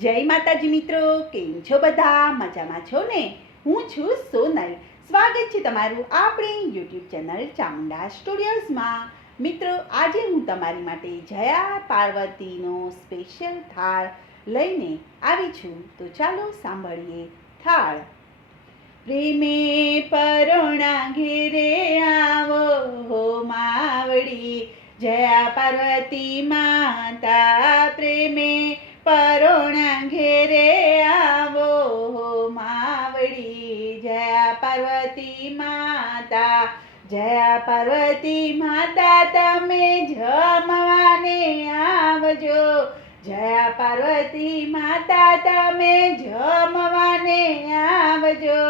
જય માતાજી મિત્રો, કેમ છો બધા? મજામાં છો ને? હું છું સોનલ. સ્વાગત છે તમારું આપણી યુટ્યુબ ચેનલ ચામુંડા સ્ટુડિયોઝમાં. મિત્રો, આજે હું તમારી માટે જયા પાર્વતીનો સ્પેશિયલ થાળ લઈને આવી છું. તો ચાલો સાંભળીએ થાળ. પ્રેમે પરોણા ઘેરે આવો હો માવડી, જયા પાર્વતી માતા પ્રેમે પરોણા ઘેરે આવો માવડી. જયા પાર્વતી માતા, જયા પાર્વતી માતા, તમે જમવાને આવજો. જયા પાર્વતી માતા, તમે જમવાને આવજો.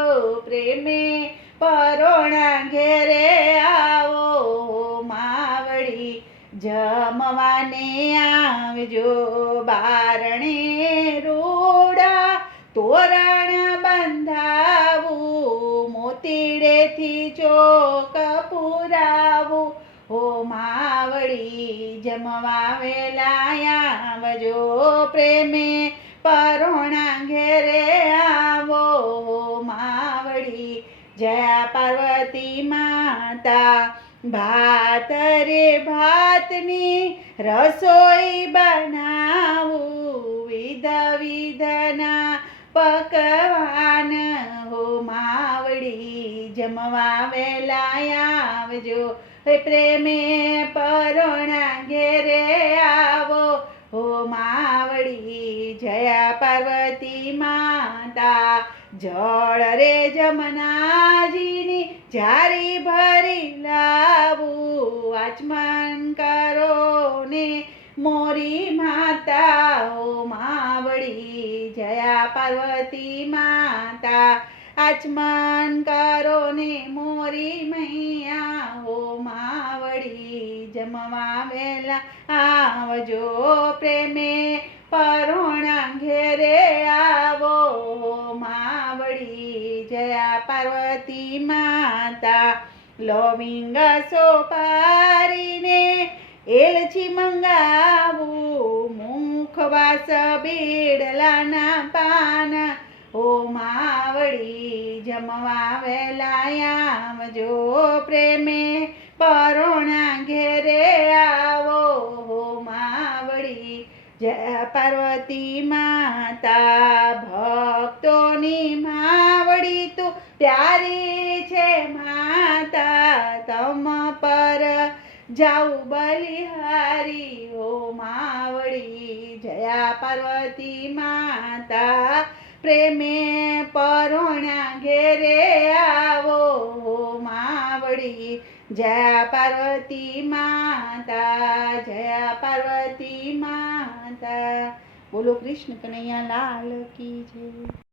પ્રેમે પરોણા ઘેરે જમવાને આવજો બારણે રૂડા તોરણ બંધાવું, મોતીડેથી ચોક પુરાવું. હો માવડી, જમવા વેલાયાવજો પ્રેમે, પરોણા ઘેરે આવો. માવડી, જયા પાર્વતી માતા ભાત રે ભાતની રસોઈ બનાવું. વિધ વિધના પકવાન હો માવડી, જમવા વેલા આવજો. પ્રેમે પરોણા ઘેરે આવો. હો માવડી, જયા પાર્વતી માતા જળ રે જમનાજીની જારી ભરી લાવું. આચમન કરો ને મોરી માતા ઓ માવડી જયા પાર્વતી માતા. આચમન કરો ને મોરી મૈયા હો માવડી જમવા વેલા આવજો પ્રેમે. પરોણા પાર્વતી માતા લોવિંગ સોપારીને એલચી મંગાવું, મુખવાસ બેડલાના પાન. ઓ માવડી, જમવા વેલા જો પ્રેમે, પરોણા ઘેરે આવો. હો માવડી, જય પાર્વતી માતા, ભક્તોની તું પ્યારી છે માતા તમ પર જાઉ બલિહારી હો માવડી, જયા પાર્વતી માતા, પ્રેમે પરોણા ઘેરે આવો હો માવડી, જયા પાર્વતી માતા, જયા પાર્વતી માતા. બોલો કૃષ્ણ કનૈયા, લાલ કી જય.